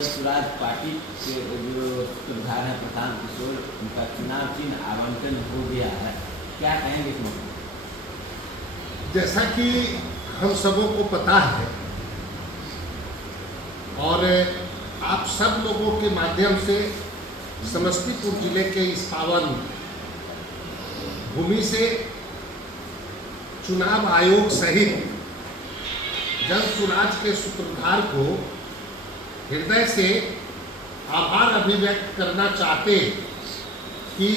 Swaraj party के जो सूत्रधार हैं प्रशांत किशोर, उनका चुनाव चिन्ह आवंटन हो गया है, क्या कहेंगे इस मौके? जैसा कि हम सबों को पता है और आप सब लोगों के माध्यम से समस्तीपुर जिले के इस पावन भूमि से चुनाव आयोग सहित जन स्वराज के सूत्रधार को हृदय से आभार अभिव्यक्त करना चाहते कि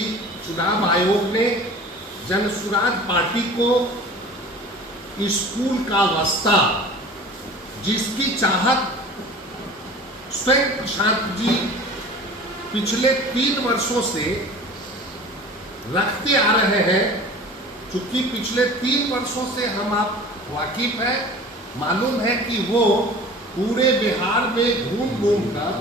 चुनाव आयोग ने जन स्वराज पार्टी को स्कूल का वास्ता, जिसकी चाहत स्वयं प्रशांत जी पिछले 3 वर्षों से रखते आ रहे हैं। चूंकि पिछले 3 वर्षों से हम आप वाकिफ है, मालूम है कि वो पूरे बिहार में घूम घूम कर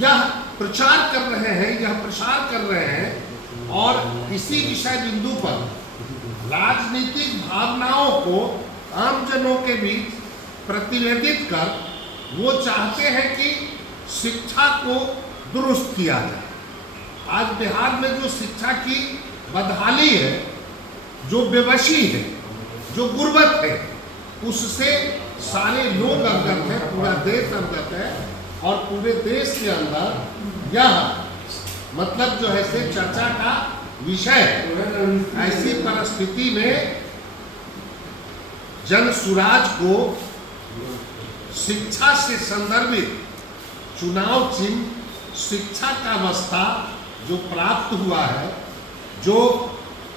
यह प्रचार कर रहे हैं, यह प्रसार कर रहे हैं और इसी विषय बिंदु पर राजनीतिक भावनाओं को आम जनों के बीच प्रतिनिधित्व कर वो चाहते हैं कि शिक्षा को दुरुस्त किया जाए। आज बिहार में जो शिक्षा की बदहाली है, जो बेबसी है, जो गुर्बत है, उससे सारे लोग अवगत हैं, पूरा देश अवगत है और पूरे देश के अंदर यह मतलब जो है से चर्चा का विषय। ऐसी परिस्थिति में जन स्वराज को शिक्षा से संदर्भित चुनाव चिन्ह शिक्षा का वास्ता जो प्राप्त हुआ है, जो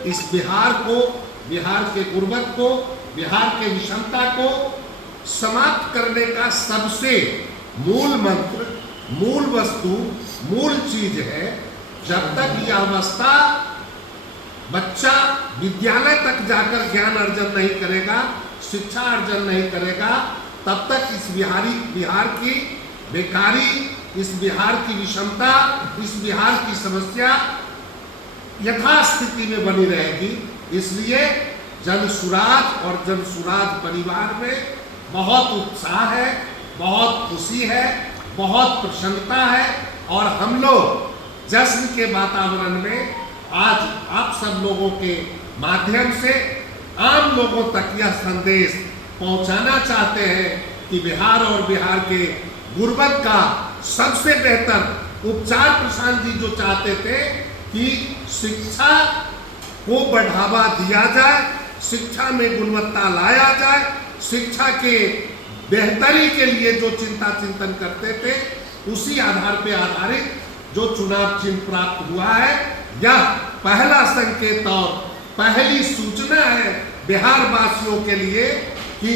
इस बिहार को, बिहार के गुर्बत को, बिहार के विषमता को समाप्त करने का सबसे मूल मंत्र, मूल वस्तु, मूल चीज है। जब तक यह अवस्था बच्चा विद्यालय तक जाकर ज्ञान अर्जन नहीं करेगा, शिक्षा अर्जन नहीं करेगा, तब तक इस बिहार की बेकारी, इस बिहार की विषमता, इस बिहार की समस्या यथास्थिति में बनी रहेगी। इसलिए जन स्वराज और जन स्वराज परिवार में बहुत उत्साह है, बहुत खुशी है, बहुत प्रसन्नता है और हम लोग जश्न के वातावरण में आज आप सब लोगों के माध्यम से आम लोगों तक यह संदेश पहुंचाना चाहते हैं कि बिहार और बिहार के गुर्बत का सबसे बेहतर उपचार प्रशांत जी जो चाहते थे कि शिक्षा को बढ़ावा दिया जाए, शिक्षा में गुणवत्ता लाया जाए, शिक्षा के बेहतरी के लिए जो चिंतन करते थे, उसी आधार पे आधारित जो चुनाव चिन्ह प्राप्त हुआ है, यह पहला संकेत और पहली सूचना है बिहार वासियों के लिए कि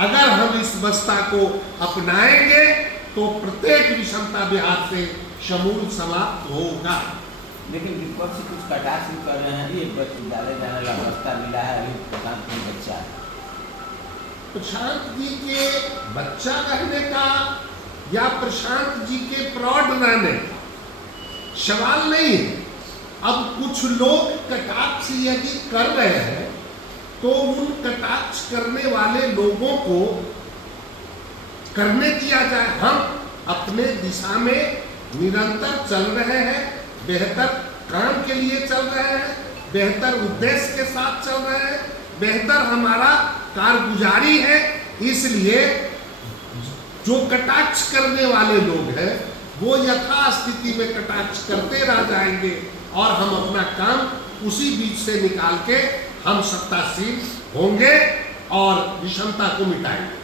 अगर हम इस बस्ता को अपनाएंगे तो प्रत्येक विषमता बिहार से समूल समाप्त होगा। लेकिन विपक्ष कुछ कटाक्ष भी कर रहे हैं, ये विद्यालय जाने का रास्ता मिला है, अभी प्रशांत जी बच्चा है। प्रशांत जी के बच्चा रहने का या प्रशांत जी के प्रौढ़ रहने का सवाल नहीं है। अब कुछ लोग कटाक्ष यदि कर रहे हैं तो उन कटाक्ष करने वाले लोगों को करने दिया जाए। हम अपने दिशा में निरंतर चल रहे हैं, बेहतर काम के लिए चल रहे हैं, बेहतर उद्देश्य के साथ चल रहे हैं, बेहतर हमारा कारगुजारी है। इसलिए जो कटाक्ष करने वाले लोग हैं वो यथास्थिति में कटाक्ष करते रह जाएंगे और हम अपना काम उसी बीच से निकाल के हम सत्तासीन होंगे और विषमता को मिटाएंगे।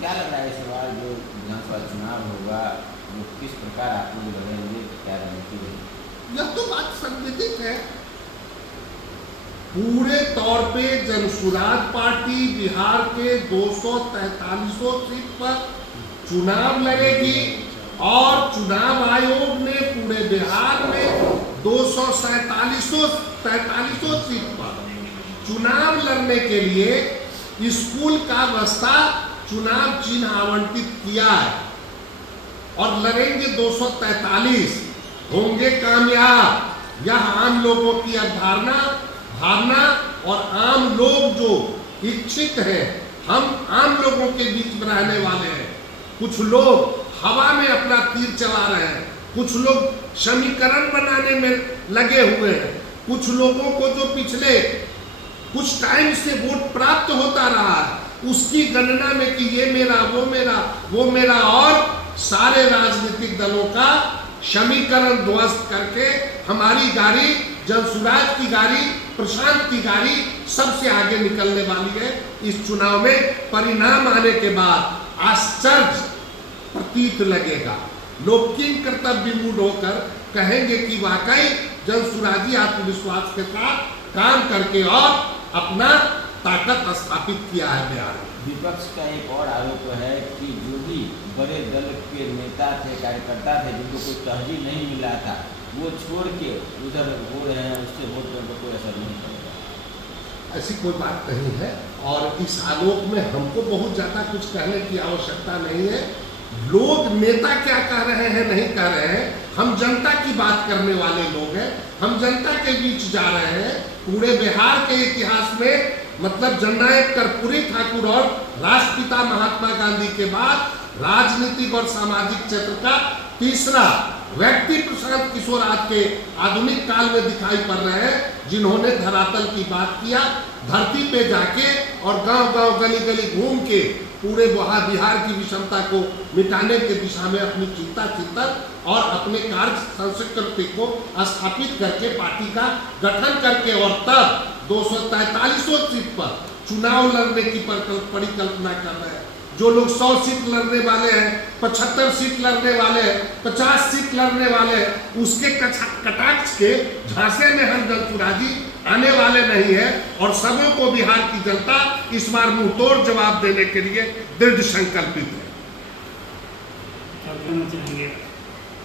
क्या लग रहा है इस बार जो विधानसभा चुनाव होगा वो किस प्रकार आप लोग बदलेंगे, क्या रणनीति रहेगी? यह तो बात संदिग्ध है। पूरे तौर पे जन स्वराज पार्टी बिहार के 243 सीट पर चुनाव लड़ेगी और चुनाव आयोग ने पूरे बिहार में 243 सीट पर चुनाव लड़ने के लिए स्कूल का वास्ता चुनाव चिन्ह आवंटित किया है और लड़ेंगे 243, होंगे कामयाब। यह आम लोगों की अवधारणा, भावना और आम लोग जो इच्छित हैं, हम आम लोगों के बीच में रहने वाले हैं, कुछ लोग हवा में अपना तीर चला रहे हैं, कुछ लोग समीकरण बनाने में लगे हुए हैं, कुछ लोगों को जो पिछले कुछ टाइम से वोट प्राप्त होता रहा है उसकी गणना में कि ये मेरा, वो मेरा और सारे राजनीतिक दलों का समीकरण ध्वस्त करके हमारी गाड़ी, जनसुराज की गाड़ी, प्रशांत की गाड़ी सबसे आगे निकलने वाली है। इस चुनाव में परिणाम आने के बाद आश्चर्य प्रतीत लगेगा। लोग किंग कर्तव्य विमूढ़ होकर कहेंगे कि वाकई जनसुराजी आत्मविश्वास के साथ काम करके और अपना ताकत स्थापित किया है बिहार में। विपक्ष का एक और आरोप है कि जो भी बड़े दल के नेता थे, कार्यकर्ता थे, जिनको कोई तहजीब नहीं मिला था, वो छोड़ के उधर हो रहे हैं, उससे वोट पर कोई असर नहीं पड़ेगा। ऐसी कोई बात नहीं है और इस आलोक में हमको बहुत ज़्यादा कुछ कहने की आवश्यकता नहीं है। लोग नेता क्या कह रहे हैं नहीं कह रहे हैं, हम जनता की बात करने वाले लोग हैं, हम जनता के बीच जा रहे हैं। पूरे बिहार के इतिहास में मतलब जननायक कर्पूरी ठाकुर और राष्ट्रपिता महात्मा गांधी के बाद राजनीतिक और सामाजिक क्षेत्र का तीसरा व्यक्ति प्रशांत किशोर आज के आधुनिक काल में दिखाई पड़ रहे हैं, जिन्होंने धरातल की बात किया, धरती पे जाके और गांव-गांव, गली-गली घूम के पूरे बिहार की विषमता को मिटाने के दिशा में अपनी चिंता चिंतन और अपने कार्य संस्कृति को स्थापित करके पार्टी का गठन करके और तब 243 सीट पर चुनाव लड़ने की परिकल्पना कर रहे हैं। जो लोग 100 सीट लड़ने वाले हैं, 75 सीट लड़ने वाले हैं, 50 सीट लड़ने वाले हैं, उसके कटाक्ष के झांसे में हम जनसुराजी आने वाले नहीं है और सबों को बिहार की जनता इस बार मुंहतोड़ जवाब देने के लिए दृढ़ संकल्पित है।